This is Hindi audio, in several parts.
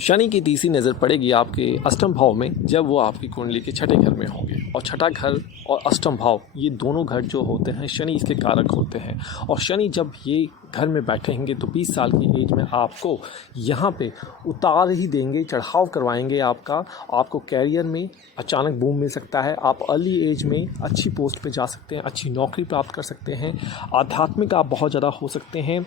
शनि की तीसरी नज़र पड़ेगी आपके अष्टम भाव में जब वो आपकी कुंडली के छठे घर में होंगे। और छठा घर और अष्टम भाव ये दोनों घर जो होते हैं शनि इसके कारक होते हैं। और शनि जब ये घर में बैठेंगे तो 20 साल की एज में आपको यहाँ पे उतार ही देंगे, चढ़ाव करवाएंगे आपको कैरियर में अचानक बूम मिल सकता है। आप अर्ली एज में अच्छी पोस्ट पे जा सकते हैं, अच्छी नौकरी प्राप्त कर सकते हैं, आध्यात्मिक आप बहुत ज़्यादा हो सकते हैं।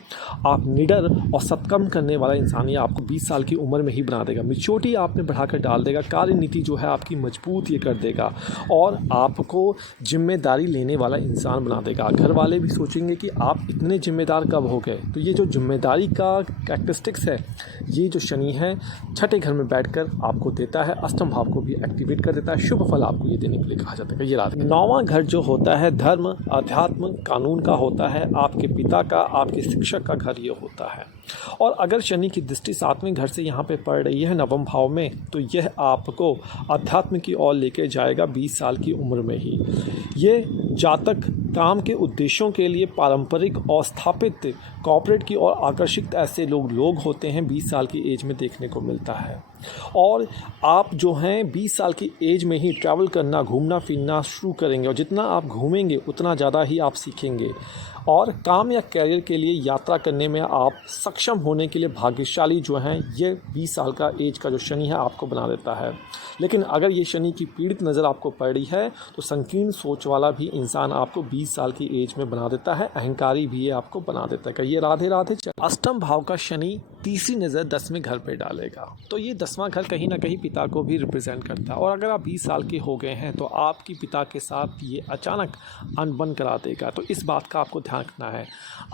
आप निडर और सत्कर्म करने वाला इंसान ये आपको 20 साल की उम्र में ही बना देगा। मैच्योरिटी आप में बढ़ाकर डाल देगा, कार्य नीति जो है आपकी मजबूत ये कर देगा और आपको जिम्मेदारी लेने वाला इंसान बना देगा। घर वाले भी सोचेंगे कि आप इतने जिम्मेदार कब हो गए। तो ये जो जिम्मेदारी का कैरेक्टरिस्टिक्स है ये जो शनि है छठे घर में बैठकर आपको देता है, अष्टम भाव को भी एक्टिवेट कर देता है। शुभ फल आपको ये देने के लिए कहा जाता है। ये रात नौवां घर जो होता है धर्म, अध्यात्म, कानून का होता है, आपके पिता का, आपके शिक्षक का घर ये होता है। और अगर शनि की दृष्टि सातवें घर से यहाँ पे पड़ रही है नवम भाव में तो यह आपको अध्यात्म की ओर लेके जाएगा 20 साल की उम्र में ही। ये जातक काम के उद्देश्यों के लिए पारंपरिक और स्थापित कॉर्पोरेट की ओर आकर्षित ऐसे लोग होते हैं 20 साल की एज में देखने को मिलता है। और आप जो हैं 20 साल की एज में ही ट्रैवल करना, घूमना फिरना शुरू करेंगे और जितना आप घूमेंगे उतना ज़्यादा ही आप सीखेंगे। और काम या कैरियर के लिए यात्रा करने में आप सक्षम होने के लिए भाग्यशाली जो हैं ये 20 साल का एज का जो शनि है आपको बना देता है। लेकिन अगर ये शनि की पीड़ित नज़र आपको पड़ रही है तो संकीर्ण सोच वाला भी इंसान आपको 20 साल की एज में बना देता है, अहंकारी भी ये आपको बना देता है। कहिए राधे राधे। अष्टम भाव का शनि तीसरी नज़र 10वें घर पे डालेगा तो ये 10वां घर कहीं ना कहीं पिता को भी रिप्रेजेंट करता है। और अगर आप 20 साल के हो गए हैं तो आपकी पिता के साथ ये अचानक अनबन करा देगा, तो इस बात का आपको ध्यान रखना है।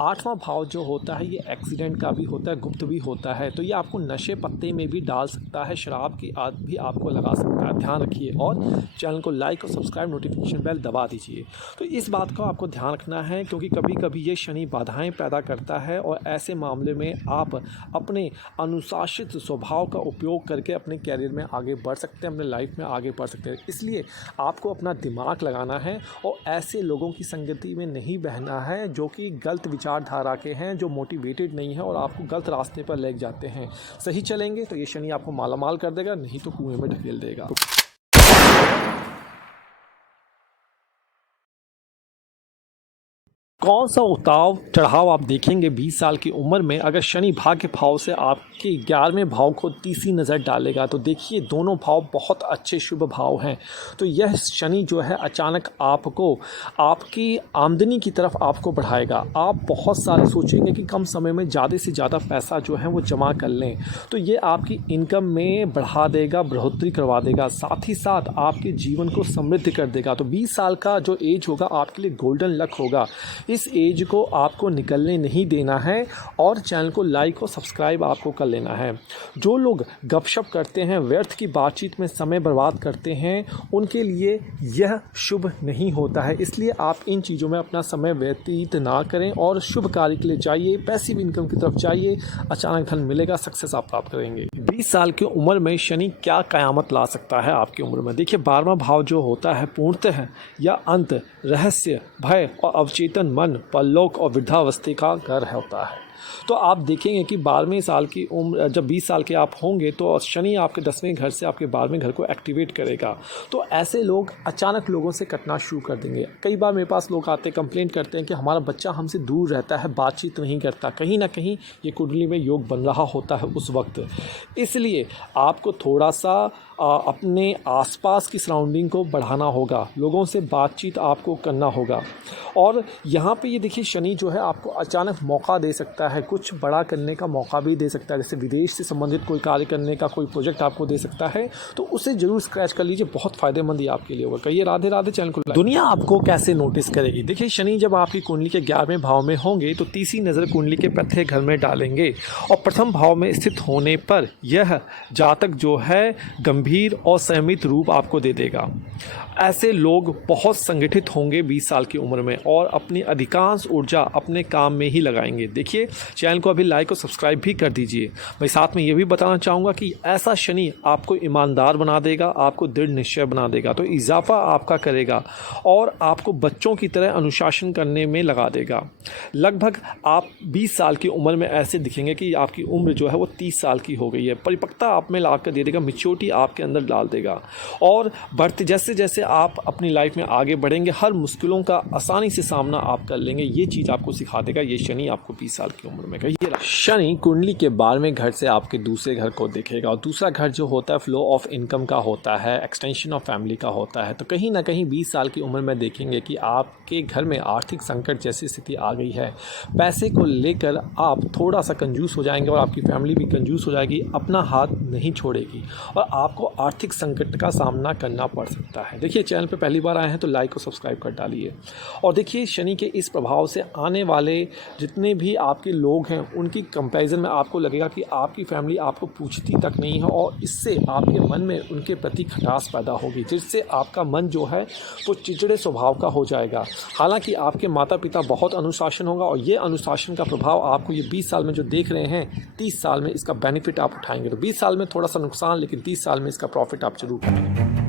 8वां भाव जो होता है ये एक्सीडेंट का भी होता है, गुप्त भी होता है, तो ये आपको नशे पत्ते में भी डाल सकता है, शराब की आदत भी आपको लगा सकता है। ध्यान रखिए और चैनल को लाइक और सब्सक्राइब, नोटिफिकेशन बेल दबा दीजिए। तो इस बात का आपको ध्यान रखना है क्योंकि कभी कभी ये शनि बाधाएं पैदा करता है और ऐसे मामले में आप अपने अनुशासित स्वभाव का उपयोग करके अपने कैरियर में आगे बढ़ सकते हैं, अपने लाइफ में आगे बढ़ सकते हैं। इसलिए आपको अपना दिमाग लगाना है और ऐसे लोगों की संगति में नहीं बहना है जो कि गलत विचारधारा के हैं, जो मोटिवेटेड नहीं है और आपको गलत रास्ते पर ले जाते हैं। सही चलेंगे तो ये शनि आपको मालामाल कर देगा, नहीं तो कुएं में ढकेल देगा। कौन सा उतार चढ़ाव आप देखेंगे 20 साल की उम्र में अगर शनि भाग्य भाव से आपके 11वें भाव को तीसरी नज़र डालेगा। तो देखिए दोनों भाव बहुत अच्छे शुभ भाव हैं। तो यह शनि जो है अचानक आपको आपकी आमदनी की तरफ आपको बढ़ाएगा। आप बहुत सारे सोचेंगे कि कम समय में ज़्यादा से ज़्यादा पैसा जो है वो जमा कर लें, तो ये आपकी इनकम में बढ़ा देगा, बढ़ोतरी करवा देगा, साथ ही साथ आपके जीवन को समृद्ध कर देगा। तो 20 साल का जो एज होगा आपके लिए गोल्डन लक होगा। इस एज को आपको निकलने नहीं देना है और चैनल को लाइक और सब्सक्राइब आपको कर लेना है। जो लोग गपशप करते हैं, व्यर्थ की बातचीत में समय बर्बाद करते हैं, उनके लिए यह शुभ नहीं होता है। इसलिए आप इन चीज़ों में अपना समय व्यतीत ना करें और शुभ कार्य के लिए जाइए, पैसिव इनकम की तरफ जाइए, अचानक धन मिलेगा, सक्सेस आप प्राप्त करेंगे। 20 साल की उम्र में शनि क्या कयामत ला सकता है आपकी उम्र में। देखिए 12वां भाव जो होता है पूर्णतः या अंत, रहस्य, भय और अवचेतन मन, परलोक और वृद्धावस्था का घर होता है। तो आप देखेंगे कि 12वें साल की उम्र जब 20 साल के आप होंगे तो शनि आपके 10वें घर से आपके 12वें घर को एक्टिवेट करेगा। तो ऐसे लोग अचानक लोगों से कटना शुरू कर देंगे। कई बार मेरे पास लोग आते कंप्लेंट करते हैं कि हमारा बच्चा हमसे दूर रहता है, बातचीत नहीं करता। कहीं ना कहीं ये कुंडली में योग बन रहा होता है उस वक्त। इसलिए आपको थोड़ा सा अपने आसपास की सराउंडिंग को बढ़ाना होगा, लोगों से बातचीत आपको करना होगा। और यहाँ पे ये देखिए शनि जो है आपको अचानक मौका दे सकता है, कुछ बड़ा करने का मौका भी दे सकता है। जैसे विदेश से संबंधित कोई कार्य करने का कोई प्रोजेक्ट आपको दे सकता है, तो उसे जरूर स्क्रैच कर लीजिए, बहुत फायदेमंद ये आपके लिए होगा। कहिए राधे राधे। चैनल को दुनिया आपको कैसे नोटिस करेगी। देखिए शनि जब आपकी कुंडली के 11वें भाव में होंगे तो तीसरी नज़र कुंडली के प्रत्येक घर में डालेंगे और प्रथम भाव में स्थित होने पर यह जातक जो है गंभीर और संयमित रूप आपको दे देगा। ऐसे लोग बहुत संगठित होंगे 20 साल की उम्र में और अपनी अधिकांश ऊर्जा अपने काम में ही लगाएंगे। देखिए, चैनल को अभी लाइक और सब्सक्राइब भी कर दीजिए। मैं साथ में ये भी बताना चाहूँगा कि ऐसा शनि आपको ईमानदार बना देगा, आपको दृढ़ निश्चय बना देगा, तो इजाफा आपका करेगा और आपको बच्चों की तरह अनुशासन करने में लगा देगा। लगभग आप 20 साल की उम्र में ऐसे दिखेंगे कि आपकी उम्र जो है वो 30 साल की हो गई है। परिपक्वता आप में ला कर दे देगा, मैच्योरिटी आपके अंदर डाल देगा और बढ़ते जैसे जैसे आप अपनी लाइफ में आगे बढ़ेंगे, हर मुश्किलों का आसानी से सामना आप कर लेंगे। ये चीज़ आपको सिखा देगा ये शनि आपको 20 साल की उम्र में। कहिए, शनि कुंडली के 12वें घर से आपके दूसरे घर को देखेगा और दूसरा घर जो होता है फ्लो ऑफ इनकम का होता है, एक्सटेंशन ऑफ फैमिली का होता है। तो कहीं ना कहीं 20 साल की उम्र में देखेंगे कि आपके घर में आर्थिक संकट जैसी स्थिति आ गई है। पैसे को लेकर आप थोड़ा सा कंजूस हो जाएंगे और आपकी फैमिली भी कंजूस हो जाएगी, अपना हाथ नहीं छोड़ेगी और आपको आर्थिक संकट का सामना करना पड़ सकता है। देखिए, चैनल पे पहली बार आए हैं तो लाइक और सब्सक्राइब कर डालिए। और देखिए, शनि के इस प्रभाव से आने वाले जितने भी आपके लोग हैं उनकी कंपैरिजन में आपको लगेगा कि आपकी फैमिली आपको पूछती तक नहीं है और इससे आपके मन में उनके प्रति खटास पैदा होगी, जिससे आपका मन जो है वो चिड़चिड़े स्वभाव का हो जाएगा। हालांकि आपके माता पिता बहुत अनुशासन होगा और ये अनुशासन का प्रभाव आपको ये 20 साल में जो देख रहे हैं, 30 साल में इसका बेनिफिट आप उठाएंगे। तो 20 साल में थोड़ा सा नुकसान, लेकिन 30 साल में इसका प्रॉफिट आप जरूर करेंगे।